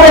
ওই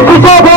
Obrigado.